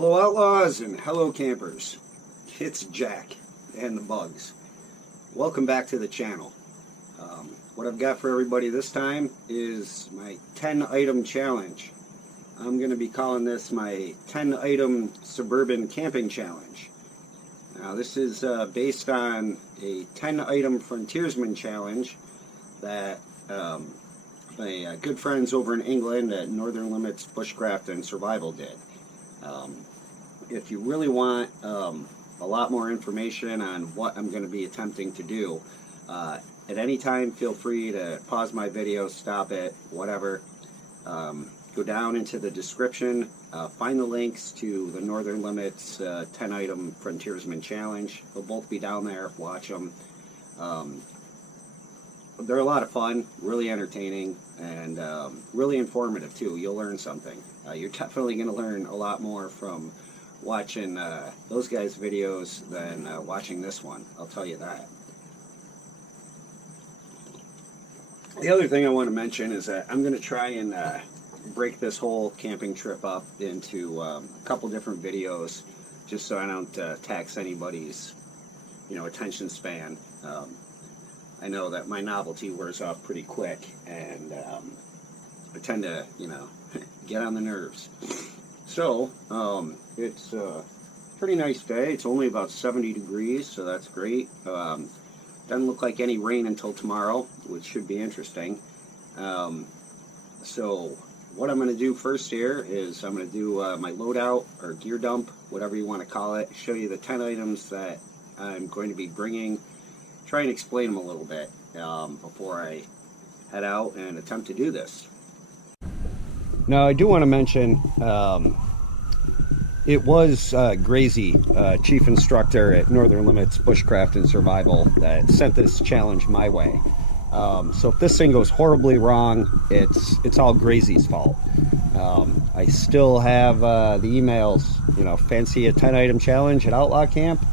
Hello Outlaws and hello campers. It's Jack and the Bugs. Welcome back to the channel. What I've got for everybody this time is my 10 item challenge. I'm going to be calling this my 10 item suburban camping challenge. Now this is based on a 10 item frontiersman challenge that my good friends over in England at Northern Limits Bushcraft and Survival did. If you really want a lot more information on what I'm going to be attempting to do, at any time feel free to pause my video, stop it, whatever. Go down into the description, find the links to the Northern Limits 10 item frontiersman challenge. They'll both be down there, watch them. They're a lot of fun, really entertaining, and really informative too. You'll learn something. You're definitely going to learn a lot more from watching those guys' videos than watching this one, I'll tell you that. The other thing I want to mention is that I'm going to try and break this whole camping trip up into a couple different videos, just so I don't tax anybody's, attention span. I know that my novelty wears off pretty quick, and I tend to, get on the nerves. So, it's a pretty nice day. It's only about 70 degrees, so that's great. Doesn't look like any rain until tomorrow, which should be interesting. So, what I'm going to do first here is I'm going to do my loadout, or gear dump, whatever you want to call it, show you the 10 items that I'm going to be bringing, try and explain them a little bit before I head out and attempt to do this. Now, I do want to mention, it was Grazy, chief instructor at Northern Limits Bushcraft and Survival, that sent this challenge my way. So if this thing goes horribly wrong, it's all Grazy's fault. I still have the emails, fancy a 10 item challenge at Outlaw Camp.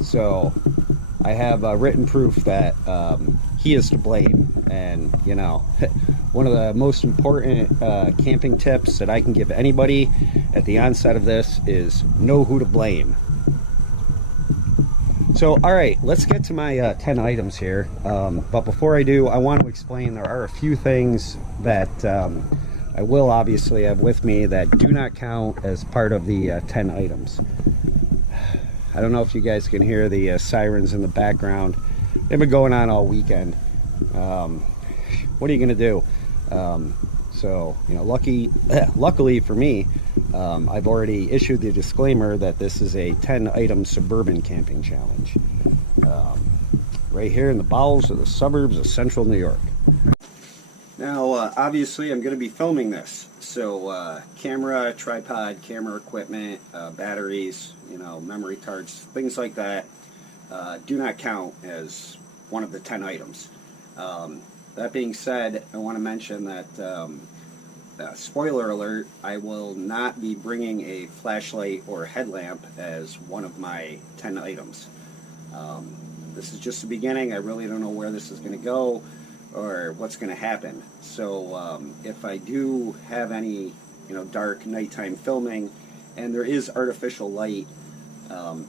So I have written proof that he is to blame. And, one of the most important camping tips that I can give anybody at the onset of this is know who to blame. So, alright, let's get to my 10 items here. But before I do, I want to explain there are a few things that I will obviously have with me that do not count as part of the 10 items. I don't know if you guys can hear the sirens in the background. They've been going on all weekend. What are you going to do? So, luckily for me, I've already issued the disclaimer that this is a 10 item suburban camping challenge. Right here in the bowels of the suburbs of Central New York. Now, obviously I'm going to be filming this. So, camera, tripod, camera equipment, batteries, memory cards, things like that, do not count as one of the 10 items. That being said, I want to mention that, spoiler alert, I will not be bringing a flashlight or headlamp as one of my 10 items. This is just the beginning. I really don't know where this is going to go or what's going to happen. So if I do have any, dark nighttime filming and there is artificial light,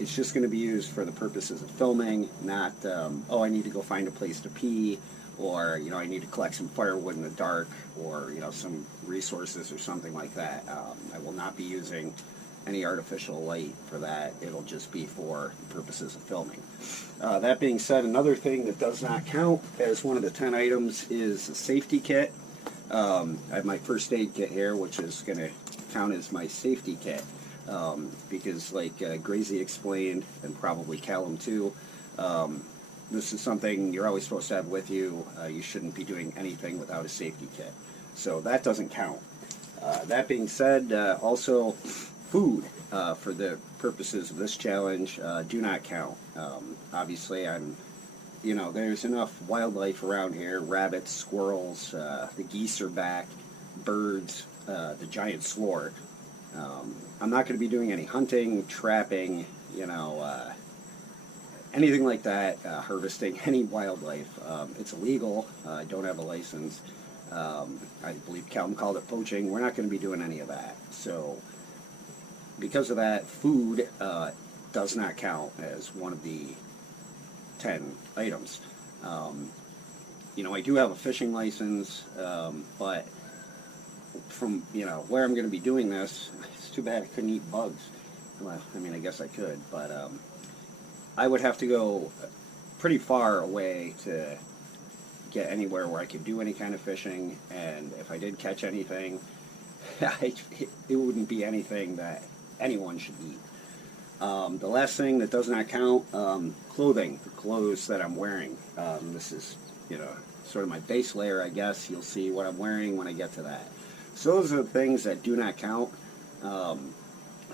it's just going to be used for the purposes of filming, not, oh, I need to go find a place to pee, or, I need to collect some firewood in the dark, or, some resources or something like that. I will not be using any artificial light for that. It'll just be for the purposes of filming. That being said, another thing that does not count as one of the 10 items is a safety kit. I have my first aid kit here, which is going to count as my safety kit. Because like Grazy explained, and probably Callum too, this is something you're always supposed to have with you. You shouldn't be doing anything without a safety kit. So that doesn't count. That being said, also food for the purposes of this challenge do not count. Obviously there's enough wildlife around here, rabbits, squirrels, the geese are back, birds, the giant slore. I'm not going to be doing any hunting, trapping, anything like that, harvesting any wildlife. It's illegal. I don't have a license. I believe Callum called it poaching. We're not going to be doing any of that. So because of that, food does not count as one of the 10 items. You know, I do have a fishing license, but from, you know, where I'm going to be doing this, it's too bad I couldn't eat bugs. Well, I mean, I guess I could, but I would have to go pretty far away to get anywhere where I could do any kind of fishing, and if I did catch anything, it wouldn't be anything that anyone should eat. The last thing that does not count, clothing, the clothes that I'm wearing. This is, you know, sort of my base layer, I guess. You'll see what I'm wearing when I get to that. So those are the things that do not count. I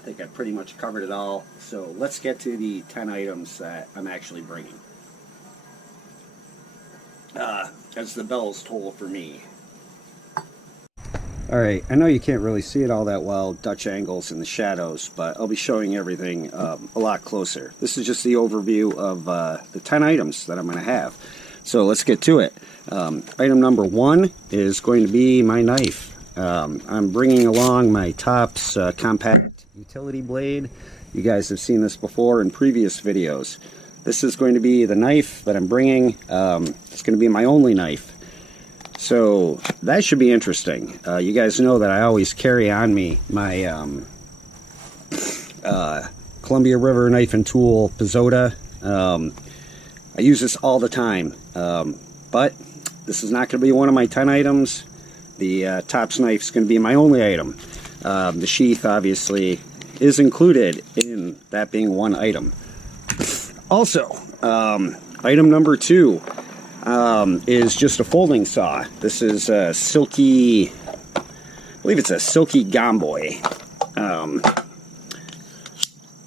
think I pretty much covered it all. So let's get to the 10 items that I'm actually bringing. As the bells toll for me. Alright, I know you can't really see it all that well, Dutch angles in the shadows, but I'll be showing everything a lot closer. This is just the overview of the 10 items that I'm going to have. So let's get to it. Item number 1 is going to be my knife. I'm bringing along my Tarp's compact utility blade. You guys have seen this before in previous videos. This is going to be the knife that I'm bringing. It's going to be my only knife. So that should be interesting. You guys know that I always carry on me my Columbia River knife and tool Pizzota. I use this all the time, but this is not going to be one of my 10 items. The Tarp's knife is going to be my only item. The sheath obviously is included in that being one item. Also, item number 2 is just a folding saw. This is a Silky, I believe it's a Silky Gomboy.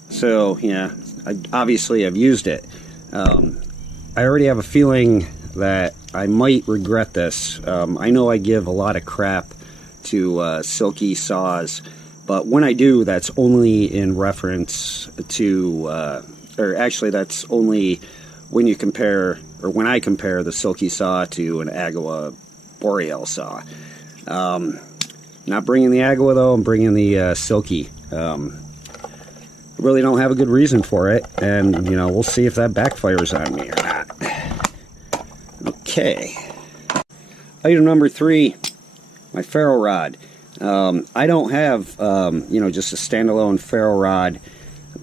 So, yeah, obviously I've used it. I already have a feeling that I might regret this. I know I give a lot of crap to Silky saws, but when I do, that's only in reference to, or actually that's only when you compare, or when I compare the Silky saw to an Agua Boreal saw. Not bringing the Agua though, I'm bringing the Silky. Really don't have a good reason for it, and you know, we'll see if that backfires on me or not. Okay. Item number 3, my Ferro Rod. I don't have, you know, just a standalone Ferro Rod,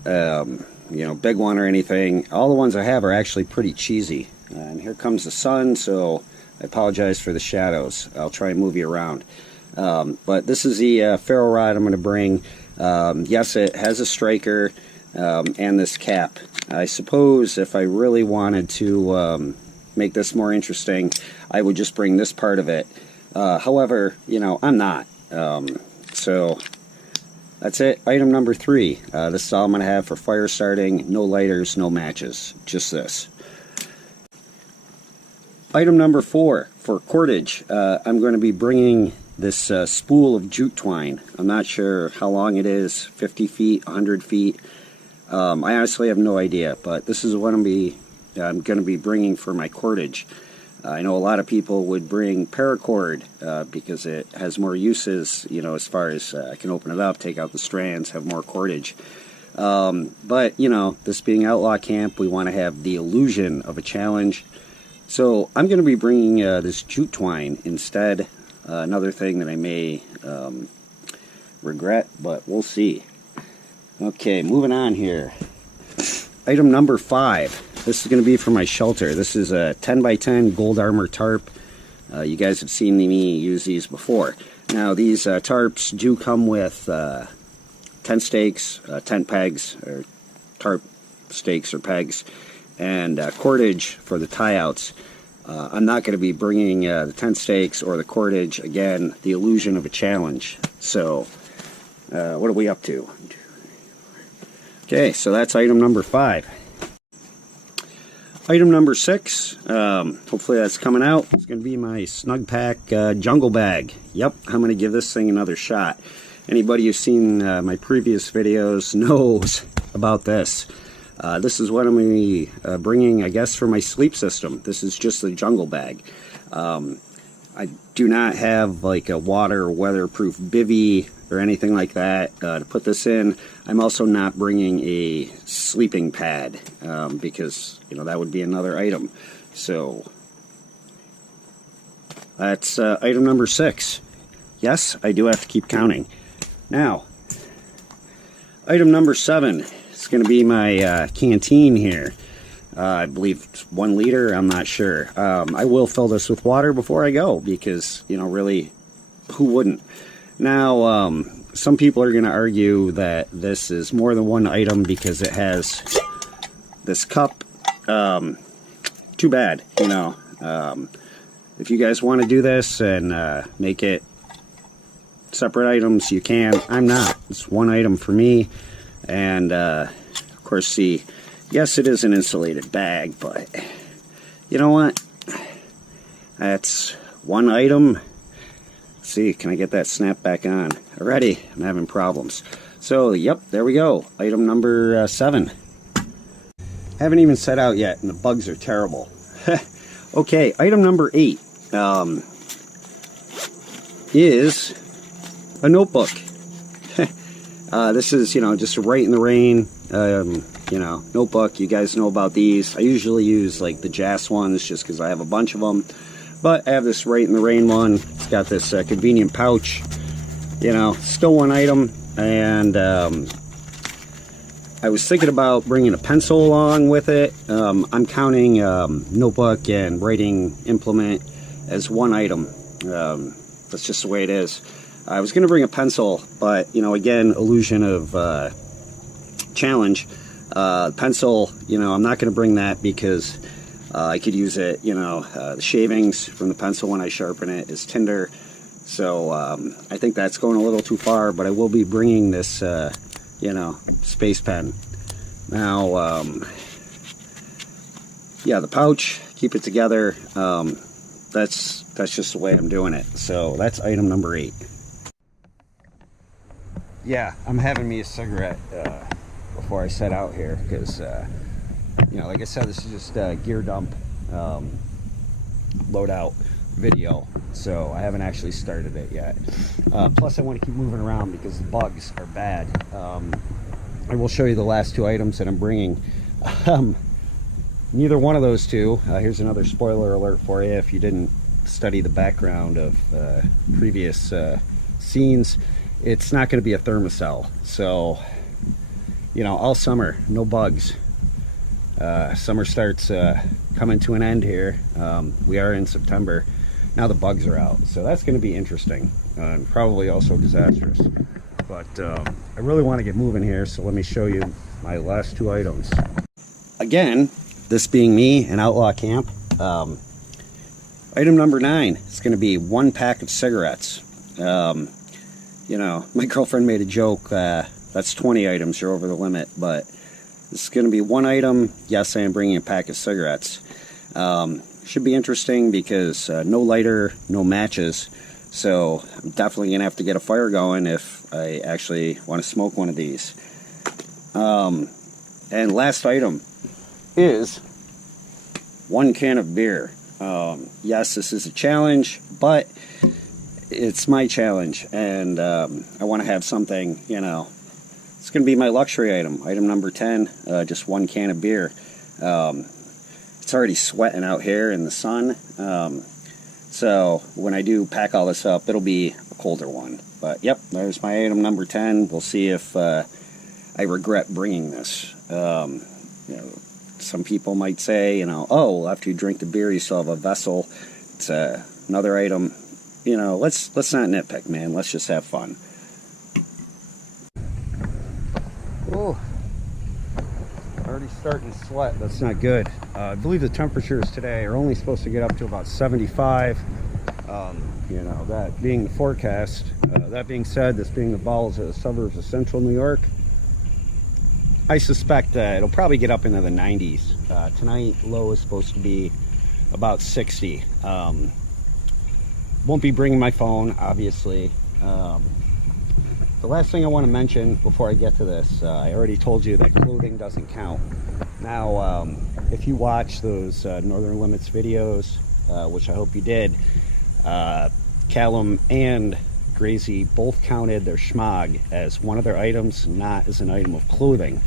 you know, big one or anything. All the ones I have are actually pretty cheesy. And here comes the sun, so I apologize for the shadows. I'll try and move you around. But this is the Ferro Rod I'm going to bring. Yes, it has a striker and this cap. I suppose if I really wanted to make this more interesting, I would just bring this part of it. However, you know, I'm not. So that's it. Item number 3. This is all I'm going to have for fire starting. No lighters, no matches. Just this. Item number 4 for cordage. I'm going to be bringing this spool of jute twine. I'm not sure how long it is, 50 feet, 100 feet. I honestly have no idea, but this is what I'm going to be bringing for my cordage. I know a lot of people would bring paracord because it has more uses, you know, as far as I can open it up, take out the strands, have more cordage. But, you know, this being Outlaw Camp, we want to have the illusion of a challenge. So I'm going to be bringing this jute twine instead. Another thing that I may regret, but we'll see. Okay, moving on here. Item number 5. This is going to be for my shelter. This is a 10x10 gold armor tarp. You guys have seen me use these before. Now these tarps do come with tent stakes, tent pegs, or tarp stakes or pegs, and cordage for the tie-outs. I'm not going to be bringing the tent stakes or the cordage. Again, the illusion of a challenge. So, what are we up to? Okay, so that's item number 5. Item number 6, hopefully that's coming out. It's going to be my SNUGPAK jungle bag. Yep, I'm going to give this thing another shot. Anybody who's seen my previous videos knows about this. This is what I'm going to be bringing, I guess, for my sleep system. This is just the jungle bag. I do not have like a water or weatherproof bivvy or anything like that to put this in. I'm also not bringing a sleeping pad because, you know, that would be another item. So that's item number 6. Yes, I do have to keep counting. Now, item number 7 is going to be my canteen here. I believe it's 1 liter, I'm not sure. I will fill this with water before I go because, you know, really, who wouldn't? Now, some people are going to argue that this is more than 1 item because it has this cup. Too bad, you know. If you guys want to do this and make it separate items, you can. I'm not. It's 1 item for me. And, of course, see, yes, it is an insulated bag, but you know what? That's 1 item. Let's see, can I get that snap back on? Alrighty, I'm having problems. So, yep, there we go. Item number 7. Haven't even set out yet, and the bugs are terrible. Okay, item number 8 is a notebook. This is, you know, just a Rite in the Rain, you know, notebook. You guys know about these. I usually use like the Jas ones just because I have a bunch of them. But I have this Rite in the Rain one. It's got this convenient pouch. You know, still 1 item. And I was thinking about bringing a pencil along with it. I'm counting notebook and writing implement as 1 item. That's just the way it is. I was going to bring a pencil, but, you know, again, illusion of challenge. Pencil, you know, I'm not going to bring that because I could use it, you know, the shavings from the pencil when I sharpen it is tinder. So I think that's going a little too far, but I will be bringing this, you know, space pen. Now, yeah, the pouch, keep it together. That's just the way I'm doing it. So that's item number 8. Yeah, I'm having me a cigarette before I set out here because, you know, like I said, this is just a gear dump loadout video, so I haven't actually started it yet. Plus, I want to keep moving around because the bugs are bad. I will show you the last 2 items that I'm bringing. Neither one of those 2, here's another spoiler alert for you if you didn't study the background of previous scenes. It's not going to be a thermocell, so, you know, all summer, no bugs. Summer starts coming to an end here. We are in September. Now the bugs are out, so that's going to be interesting and probably also disastrous. But I really want to get moving here, so let me show you my last 2 items. Again, this being me and Outlaw Camp, item number 9 is going to be 1 pack of cigarettes. You know, my girlfriend made a joke, that's 20 items, you're over the limit, but this is going to be 1 item. Yes, I am bringing a pack of cigarettes. Should be interesting because no lighter, no matches, so I'm definitely going to have to get a fire going if I actually want to smoke one of these. And last item is 1 can of beer. Yes, this is a challenge, but it's my challenge, and I want to have something, you know. It's going to be my luxury item. Item number 10, just 1 can of beer. It's already sweating out here in the sun, so when I do pack all this up, it'll be a colder one. But yep, there's my item number 10. We'll see if I regret bringing this. You know, some people might say, you know, oh, well, after you drink the beer, you still have a vessel. It's another item. You know, let's not nitpick, man. Let's just have fun. Oh, already starting to sweat. That's not good. I believe the temperatures today are only supposed to get up to about 75. You know, that being the forecast. That being said, this being the bowels of the suburbs of Central New York, I suspect it'll probably get up into the 90s. Tonight, low is supposed to be about 60. Won't be bringing my phone, obviously. The last thing I want to mention before I get to this, I already told you that clothing doesn't count. Now, if you watch those Northern Limits videos, which I hope you did, Callum and Grazy both counted their schmog as one of their items, not as an item of clothing.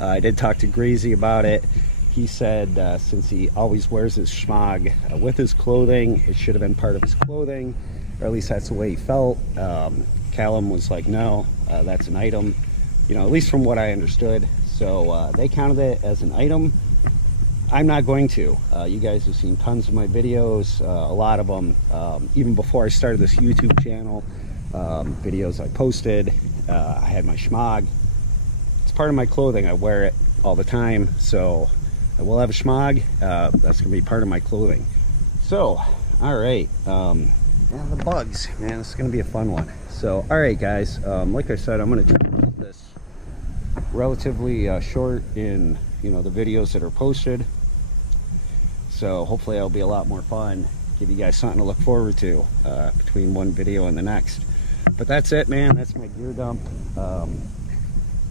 I did talk to Grazy about it. He said since he always wears his schmog with his clothing, it should have been part of his clothing, or at least that's the way he felt. Callum was like, no, that's an item, you know, at least from what I understood. So they counted it as an item. I'm not going to. You guys have seen tons of my videos, a lot of them, even before I started this YouTube channel. Videos I posted, I had my schmog. It's part of my clothing. I wear it all the time, so I will have a schmog. That's gonna be part of my clothing. So, all right, yeah, the bugs, man, this is gonna be a fun one. So, all right, guys, like I said, I'm gonna try to keep this relatively short in, you know, the videos that are posted. So hopefully it'll be a lot more fun, give you guys something to look forward to between one video and the next. But that's it, man. That's my gear dump.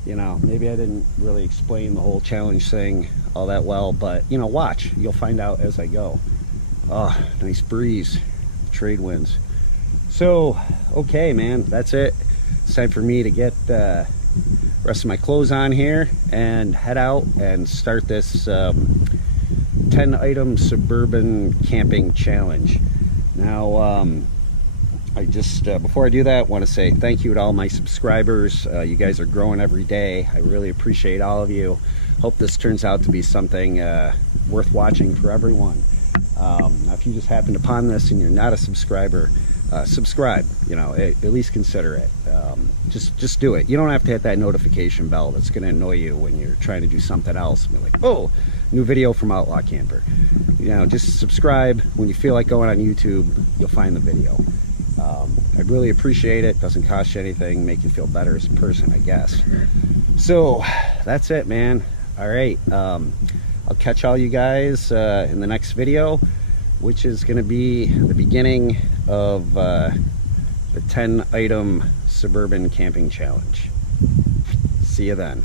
You know, maybe I didn't really explain the whole challenge thing all that well, but you know, watch, you'll find out as I go. Oh, nice breeze, trade winds. So okay, man, that's it. It's time for me to get the rest of my clothes on here and head out and start this 10 item suburban camping challenge. Now I just before I do that, want to say thank you to all my subscribers. You guys are growing every day. I really appreciate all of you. Hope this turns out to be something worth watching for everyone. Now if you just happened upon this and you're not a subscriber, subscribe, you know, at least consider it. Just do it. You don't have to hit that notification bell that's going to annoy you when you're trying to do something else and be like, oh, new video from Outlaw Camper. You know, just subscribe. When you feel like going on YouTube, you'll find the video. I'd really appreciate it. Doesn't cost you anything, make you feel better as a person, I guess. So that's it, man. All right, I'll catch all you guys in the next video, which is going to be the beginning of the 10 item suburban camping challenge. See you then.